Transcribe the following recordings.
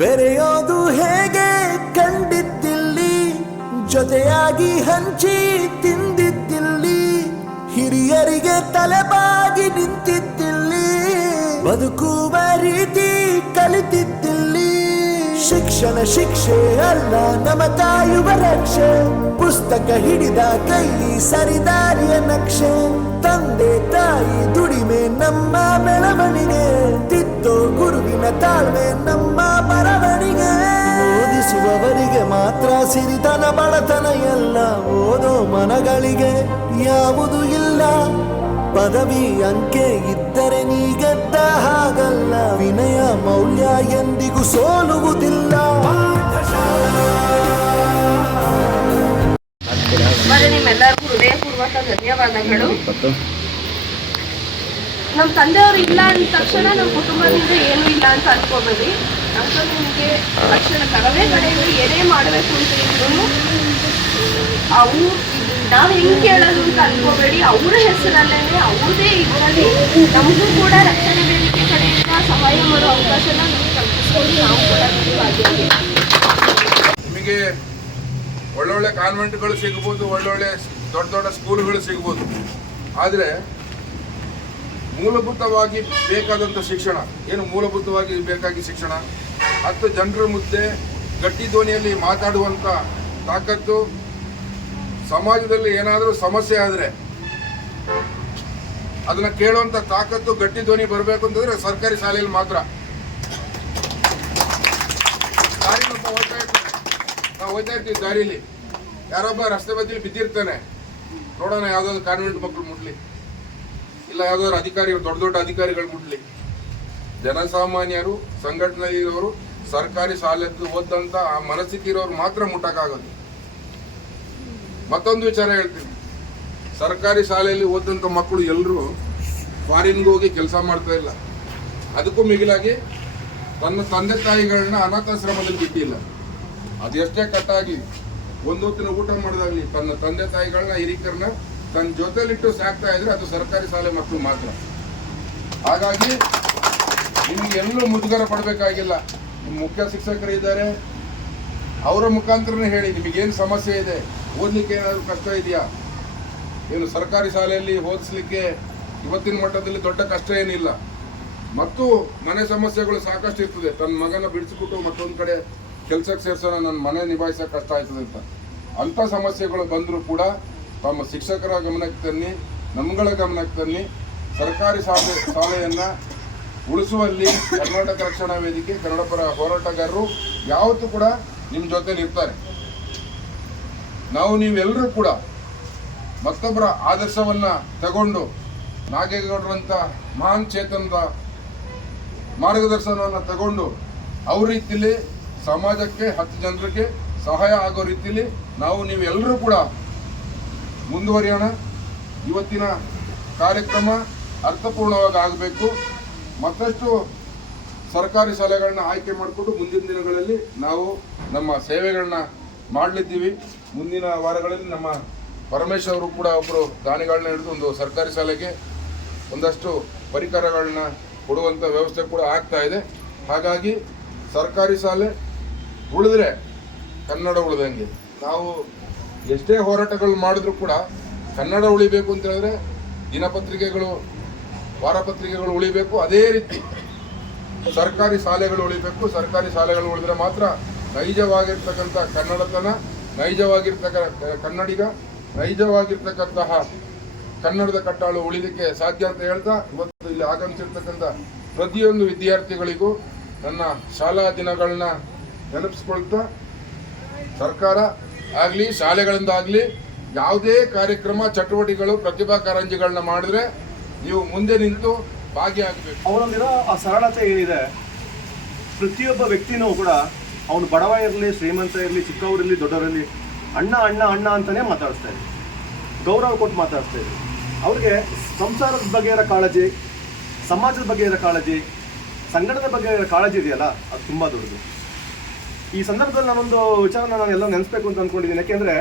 ಬೆರೆಯೋದು ಹೇಗೆ ಕಂಡಿದ್ದಿಲ್ಲಿ, ಜೊತೆಯಾಗಿ ಹಂಚಿ ತಿಂದಿದ್ದಿಲ್ಲಿ, ಹಿರಿಯರಿಗೆ ತಲೆಬಾಗಿ ನಿಂತಿದ್ದಿಲ್ಲಿ, ಬದುಕುವ ರೀತಿ ಕಲಿತಿದ್ದಿಲ್ಲಿ. ಶಿಕ್ಷಣ ಶಿಕ್ಷೆ ಅಲ್ಲ ನಮ ಕಾಯುವ ರಕ್ಷೆ, ಪುಸ್ತಕ ಹಿಡಿದ ಕೈ ಸರಿದಾರಿಯ ನಕ್ಷೆ, ತಂದೆ ತಾಯಿ ದುಡಿಮೆ ನಮ್ಮ ಬೆಳವಣಿಗೆ, ತಿದ್ದೋ ಗುರುವಿನ ತಾಳ್ಮೆ ನಮ್ಮ ಬರವಣಿಗೆ. ಓದಿಸುವವರಿಗೆ ಮಾತ್ರ ಸಿರಿತನ ಬಡತನ ಎಲ್ಲ, ಓದೋ ಮನಗಳಿಗೆ ಯಾವುದು ಇಲ್ಲ. ಪದವಿ ಅಂಕೆ ಇದ್ದರೆ ನೀ ಗೆದ್ದ ಹಾಗಲ್ಲ, ವಿನಯ ಮೌಲ್ಯ ಎಂದಿಗೂ ಸೋಲುವುದಿಲ್ಲ. ನಿಮ್ಮೆಲ್ಲರಿಗೂ ಹೃದಯಪೂರ್ವಕ ಧನ್ಯವಾದಗಳು. ನಮ್ಮ ತಂದೆಯವರು ಇಲ್ಲ ಅಂದ ತಕ್ಷಣ ನಮ್ಮ ಕುಟುಂಬದಿಂದ ಏನೂ ಇಲ್ಲ ಅಂತ ಅನ್ಕೋಬೇಡಿ. ಅಂಕಲ್ ನಿಮಗೆ ತಕ್ಷಣ ಕರವೇ ಕಡೆಯಿಂದ ಏನೇ ಮಾಡಬೇಕು ಅಂತ ಇದ್ರು ಅವ್ರು ನಾವು ಹೆಂಗೆ ಕೇಳೋದು ಅಂತ ಅನ್ಕೋಬೇಡಿ. ಅವರ ಹೆಸರಲ್ಲೇನೆ ಅವ್ರದೇ ಇದರಲ್ಲಿ ನಮಗೂ ಕೂಡ ರಕ್ಷಣಾ ವೇದಿಕೆ ಕಡೆಯಿಂದ ಸಹಾಯ ಮಾಡೋ ಅವಕಾಶನ ನಮ್ಗೆ ಕಲ್ಪಿಸ್ಕೊಂಡು ನಾವು ಕೂಡ ನಿಮಗೆ ಒಳ್ಳೊಳ್ಳೆ ಕಾನ್ವೆಂಟ್ಗಳು ಸಿಗ್ಬೋದು, ಒಳ್ಳೊಳ್ಳೆ ದೊಡ್ಡ ದೊಡ್ಡ ಸ್ಕೂಲ್ಗಳು ಸಿಗ್ಬೋದು. ಆದರೆ ಮೂಲಭೂತವಾಗಿ ಬೇಕಾದಂಥ ಶಿಕ್ಷಣ ಏನು, ಮೂಲಭೂತವಾಗಿ ಬೇಕಾಗಿ ಶಿಕ್ಷಣ 10 ಜನರ ಮುದ್ದೆ ಗಟ್ಟಿ ಧ್ವನಿಯಲ್ಲಿ ಮಾತಾಡುವಂಥ ತಾಕತ್ತು, ಸಮಾಜದಲ್ಲಿ ಏನಾದರೂ ಸಮಸ್ಯೆ ಆದರೆ ಅದನ್ನ ಕೇಳುವಂಥ ತಾಕತ್ತು, ಗಟ್ಟಿ ಧ್ವನಿ ಬರಬೇಕು ಅಂತಂದ್ರೆ ಸರ್ಕಾರಿ ಶಾಲೆಯಲ್ಲಿ ಮಾತ್ರ. ನಾವು ಹೋಗ್ತಾ ಇರ್ತೀವಿ ದಾರಿಲಿ, ಯಾರೊಬ್ಬ ರಸ್ತೆ ಬದಿಯಲ್ಲಿ ಬಿದ್ದಿರ್ತಾನೆ, ನೋಡೋಣ ಯಾವುದಾದ್ರು ಕಾನ್ವೆಂಟ್ ಮಕ್ಕಳು ಮುಟ್ಲಿ, ಇಲ್ಲ ಯಾವುದಾದ್ರು ಅಧಿಕಾರಿಗಳು, ದೊಡ್ಡ ದೊಡ್ಡ ಅಧಿಕಾರಿಗಳು ಮುಟ್ಲಿ. ಜನಸಾಮಾನ್ಯರು, ಸಂಘಟನೆ ಇರೋರು, ಸರ್ಕಾರಿ ಶಾಲೆದ್ದು ಓದಂತ ಆ ಮನಸ್ಥಿತಿ ಇರೋರು ಮಾತ್ರ ಮುಟ್ಟಕ್ಕಾಗೋದು. ಮತ್ತೊಂದು ವಿಚಾರ ಹೇಳ್ತೀನಿ, ಸರ್ಕಾರಿ ಶಾಲೆಯಲ್ಲಿ ಓದಂಥ ಮಕ್ಕಳು ಎಲ್ಲರೂ ಫಾರಿನ್ಗೆ ಹೋಗಿ ಕೆಲಸ ಮಾಡ್ತಾ ಇಲ್ಲ. ಅದಕ್ಕೂ ಮಿಗಿಲಾಗಿ ತನ್ನ ತಂದೆ ತಾಯಿಗಳನ್ನ ಅನಾಥಾಶ್ರಮದಲ್ಲಿ ಬಿಟ್ಟಿಲ್ಲ. ಅದೆಷ್ಟೇ ಕಟ್ಟಾಗಿ ಹೊತ್ತಿನ ಊಟ ಮಾಡೋದಾಗ್ಲಿ, ತನ್ನ ತಂದೆ ತಾಯಿಗಳನ್ನ ಹಿರಿಕರನ್ನ ತನ್ನ ಜೊತೆಲಿಟ್ಟು ಸಾಕ್ತಾ ಇದ್ರೆ ಅದು ಸರ್ಕಾರಿ ಶಾಲೆ ಮಕ್ಕಳು ಮಾತ್ರ. ಹಾಗಾಗಿ ನಿಮ್ಗೆ ಎಲ್ಲೂ ಮುಜುಗರ ಪಡಬೇಕಾಗಿಲ್ಲ. ನಿಮ್ಮ ಮುಖ್ಯ ಶಿಕ್ಷಕರು ಇದ್ದಾರೆ, ಅವರ ಮುಖಾಂತರನೇ ಹೇಳಿ ನಿಮಗೇನು ಸಮಸ್ಯೆ ಇದೆ, ಓದಲಿಕ್ಕೆ ಏನಾದರೂ ಕಷ್ಟ ಇದೆಯಾ, ಏನು ಸರ್ಕಾರಿ ಶಾಲೆಯಲ್ಲಿ ಓದಿಸ್ಲಿಕ್ಕೆ ಇವತ್ತಿನ ಮಟ್ಟದಲ್ಲಿ ದೊಡ್ಡ ಕಷ್ಟ ಏನಿಲ್ಲ. ಮತ್ತು ಮನೆ ಸಮಸ್ಯೆಗಳು ಸಾಕಷ್ಟು ಇರ್ತದೆ. ತನ್ನ ಮಗನ ಬಿಡಿಸ್ಬಿಟ್ಟು ಮತ್ತೊಂದು ಕಡೆ ಕೆಲಸಕ್ಕೆ ಸೇರ್ಸೋಣ, ನನ್ನ ಮನೆ ನಿಭಾಯಿಸೋಕೆ ಕಷ್ಟ ಆಯ್ತದೆ ಅಂತ. ಅಂಥ ಸಮಸ್ಯೆಗಳು ಬಂದರೂ ಕೂಡ ತಮ್ಮ ಶಿಕ್ಷಕರ ಗಮನಕ್ಕೆ ತನ್ನಿ, ನಮ್ಮಗಳ ಗಮನಕ್ಕೆ ತನ್ನಿ. ಸರ್ಕಾರಿ ಶಾಲೆಯನ್ನು ಉಳಿಸುವಲ್ಲಿ ಕರ್ನಾಟಕ ರಕ್ಷಣಾ ವೇದಿಕೆ, ಕನ್ನಡ ಪರ ಹೋರಾಟಗಾರರು ಯಾವತ್ತೂ ಕೂಡ ನಿಮ್ಮ ಜೊತೆಲಿ ಇರ್ತಾರೆ. ನೀವೆಲ್ಲರೂ ಕೂಡ ಮತ್ತೊಬ್ಬರ ಆದರ್ಶವನ್ನು ತಗೊಂಡು ನಾಗೇಗೌಡರಂಥ ಮಹಾನ್ ಚೇತನದ ಮಾರ್ಗದರ್ಶನವನ್ನು ತಗೊಂಡು ಅವ್ರ ರೀತಿಯಲ್ಲಿ ಸಮಾಜಕ್ಕೆ 10 ಜನರಿಗೆ ಸಹಾಯ ಆಗೋ ರೀತಿಯಲ್ಲಿ ನೀವೆಲ್ಲರೂ ಕೂಡ ಮುಂದುವರಿಯೋಣ. ಇವತ್ತಿನ ಕಾರ್ಯಕ್ರಮ ಅರ್ಥಪೂರ್ಣವಾಗಿ ಆಗಬೇಕು. ಮತ್ತಷ್ಟು ಸರ್ಕಾರಿ ಶಾಲೆಗಳನ್ನ ಆಯ್ಕೆ ಮಾಡಿಕೊಂಡು ಮುಂದಿನ ದಿನಗಳಲ್ಲಿ ನಾವು ನಮ್ಮ ಸೇವೆಗಳನ್ನ ಮಾಡಲಿದ್ದೀವಿ. ಮುಂದಿನ ವಾರಗಳಲ್ಲಿ ನಮ್ಮ ಪರಮೇಶ್ ಅವರು ಕೂಡ ಒಬ್ಬರು ದಾನಿಗಳನ್ನ ಹಿಡಿದು ಒಂದು ಸರ್ಕಾರಿ ಶಾಲೆಗೆ ಒಂದಷ್ಟು ಪರಿಕರಗಳನ್ನ ಕೊಡುವಂಥ ವ್ಯವಸ್ಥೆ ಕೂಡ ಆಗ್ತಾ ಇದೆ. ಹಾಗಾಗಿ ಸರ್ಕಾರಿ ಶಾಲೆ ಉಳಿದ್ರೆ ಕನ್ನಡ ಉಳಿದಂಗೆ. ನಾವು ಎಷ್ಟೇ ಹೋರಾಟಗಳು ಮಾಡಿದ್ರು ಕೂಡ ಕನ್ನಡ ಉಳಿಬೇಕು ಅಂತ ಹೇಳಿದ್ರೆ ದಿನಪತ್ರಿಕೆಗಳು, ವಾರಪತ್ರಿಕೆಗಳು ಉಳಿಬೇಕು. ಅದೇ ರೀತಿ ಸರ್ಕಾರಿ ಶಾಲೆಗಳು ಉಳಿಬೇಕು. ಸರ್ಕಾರಿ ಶಾಲೆಗಳು ಉಳಿದ್ರೆ ಮಾತ್ರ ನೈಜವಾಗಿರ್ತಕ್ಕಂಥ ಕನ್ನಡತನ, ಕನ್ನಡಿಗ, ನೈಜವಾಗಿರ್ತಕ್ಕಂತಹ ಕನ್ನಡದ ಕಟ್ಟಾಳು ಉಳಿಲಿಕ್ಕೆ ಸಾಧ್ಯ ಅಂತ ಹೇಳ್ತಾ, ಇವತ್ತು ಇಲ್ಲಿ ಆಗಮಿಸಿರ್ತಕ್ಕಂಥ ಪ್ರತಿಯೊಂದು ವಿದ್ಯಾರ್ಥಿಗಳಿಗೂ ನನ್ನ ಶಾಲಾ ದಿನಗಳನ್ನ ನೆನಪಿಸ್ಕೊಳ್ತಾ, ಸರ್ಕಾರ ಆಗಲಿ ಶಾಲೆಗಳಿಂದ ಆಗಲಿ ಯಾವುದೇ ಕಾರ್ಯಕ್ರಮ, ಚಟುವಟಿಕೆಗಳು, ಪ್ರತಿಭಾ ಕಾರಂಜಿಗಳನ್ನ ಮಾಡಿದ್ರೆ ನೀವು ಮುಂದೆ ನಿಂತು ಭಾಗಿಯಾಗಬೇಕು. ಅವರಲ್ಲಿರೋ ಆ ಸರಳತೆ ಏನಿದೆ, ಪ್ರತಿಯೊಬ್ಬ ವ್ಯಕ್ತಿನೂ ಕೂಡ ಅವನು ಬಡವ ಇರಲಿ, ಶ್ರೀಮಂತ ಇರಲಿ, ಚಿಕ್ಕವರಿರಲಿ, ದೊಡ್ಡವರಲ್ಲಿ ಅಣ್ಣ ಅಣ್ಣ ಅಣ್ಣ ಅಂತಲೇ ಮಾತಾಡಿಸ್ತಾ ಇದ್ರು, ಗೌರವ ಕೊಟ್ಟು ಮಾತಾಡಿಸ್ತಾ ಇದ್ರು. ಅವ್ರಿಗೆ ಸಂಸಾರದ ಬಗ್ಗೆ ಇರೋ ಕಾಳಜಿ, ಸಮಾಜದ ಬಗ್ಗೆ ಇರೋ ಕಾಳಜಿ, ಸಂಘಟನೆ ಬಗ್ಗೆ ಇರೋ ಕಾಳಜಿ ಇದೆಯಲ್ಲ, ಅದು ತುಂಬ ದೊಡ್ಡದು. ಈ ಸಂದರ್ಭದಲ್ಲಿ ನಾನೊಂದು ವಿಚಾರನ ಎಲ್ಲ ನೆನೆಸ್ಬೇಕು ಅಂತ ಅಂದ್ಕೊಂಡಿದ್ದೀನಿ. ಯಾಕೆಂದರೆ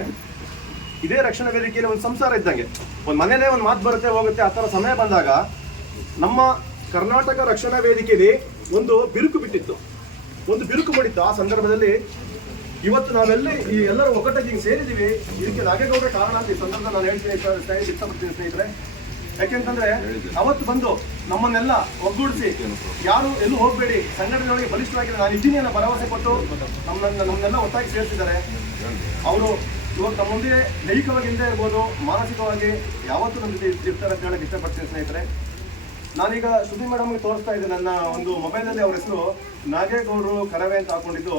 ಇದೇ ರಕ್ಷಣಾ ವೇದಿಕೆಯಲ್ಲಿ ಒಂದು ಸಂಸಾರ ಇದ್ದಂಗೆ, ಒಂದು ಮನೇಲೇ ಒಂದು ಮಾತು ಬರುತ್ತೆ ಹೋಗುತ್ತೆ. ಆ ಥರ ಸಮಯ ಬಂದಾಗ ನಮ್ಮ ಕರ್ನಾಟಕ ರಕ್ಷಣಾ ವೇದಿಕೆಯಲ್ಲಿ ಒಂದು ಬಿರುಕು ಬಿಟ್ಟಿತ್ತು. ಒಂದು ಬಿರುಕು ಮಾಡಿತ್ತು. ಆ ಸಂದರ್ಭದಲ್ಲಿ ಇವತ್ತು ನಾವೆಲ್ಲ ಈ ಎಲ್ಲರೂ ಒಗ್ಗಟ್ಟಾಗಿ ಹಿಂಗೆ ಸೇರಿದ್ದೀವಿ. ಇದಕ್ಕೆ ನಾಗೇಗೌಡರೇ ಕಾರಣ ಅಂತ ಈ ಸಂದರ್ಭ ನಾನು ಹೇಳ್ತೀನಿ, ಇಷ್ಟಪಡ್ತೀನಿ ಸ್ನೇಹಿತರೆ. ಯಾಕೆಂತಂದ್ರೆ ಅವತ್ತು ಬಂದು ನಮ್ಮನ್ನೆಲ್ಲ ಒಗ್ಗೂಡಿಸಿ ಯಾರು ಎಲ್ಲೂ ಹೋಗಬೇಡಿ, ಸಂಘಟನೆಯೊಳಗೆ ಬಲಿಷ್ಠರಾಗಿದೆ ನಾನು ಇದ್ದೀನಿ ಅನ್ನೋ ಭರವಸೆ ಕೊಟ್ಟು ನಮ್ಮನ್ನೆಲ್ಲ ಒಟ್ಟಾಗಿ ಸೇರಿಸಿದ್ದಾರೆ. ಅವರು ಇವಾಗ ನಮ್ಮ ಮುಂದೆ ದೈಹಿಕವಾಗಿ ಹಿಂದೆ ಇರ್ಬೋದು, ಮಾನಸಿಕವಾಗಿ ಯಾವತ್ತೂ ನಮ್ಮ ಜೊತೆ ಇರ್ತಾರೆ ಅಂತ ಹೇಳಕ್ಕೆ ಇಷ್ಟಪಡ್ತೀನಿ ಸ್ನೇಹಿತರೆ. ನಾನೀಗ ಶ್ರುತಿ ಮೇಡಮ್ಗೆ ತೋರಿಸ್ತಾ ಇದ್ದೆ ನನ್ನ ಒಂದು ಮೊಬೈಲಲ್ಲಿ ಅವ್ರ ಹೆಸರು ನಾಗೇಗೌಡರು ಕರವೇ ಅಂತ ಹಾಕೊಂಡಿದ್ದು.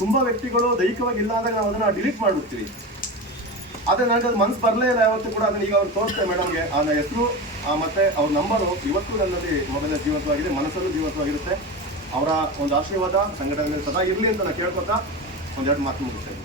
ತುಂಬ ವ್ಯಕ್ತಿಗಳು ದೈಹಿಕವಾಗಿ ಇಲ್ಲ ಅಂದಾಗ ನಾವು ಅದನ್ನು ಡಿಲೀಟ್ ಮಾಡಿಬಿಡ್ತೀವಿ. ಆದರೆ ನನಗೆ ಅದು ಮನಸ್ಸು ಬರಲೇ ಇಲ್ಲ ಯಾವತ್ತೂ ಕೂಡ. ಅದನ್ನ ಈಗ ಅವ್ರು ತೋರಿಸ್ತಾರೆ ಮೇಡಮ್ಗೆ ಆ ಹೆಸರು ಮತ್ತು ಅವ್ರ ನಂಬರು ಇವತ್ತು ನನ್ನಲ್ಲಿ ಮೊಬೈಲಲ್ಲಿ ಜೀವಂತವಾಗಿದೆ, ಮನಸ್ಸಲ್ಲೂ ಜೀವಂತವಾಗಿರುತ್ತೆ. ಅವರ ಒಂದು ಆಶೀರ್ವಾದ ಸಂಘಟನೆ ಸದಾ ಇರಲಿ ಅಂತ ನಾನು ಕೇಳ್ಕೊತಾ ಒಂದೆರಡು ಮಾತು ಮುಗಿಸ್ತೇನೆ.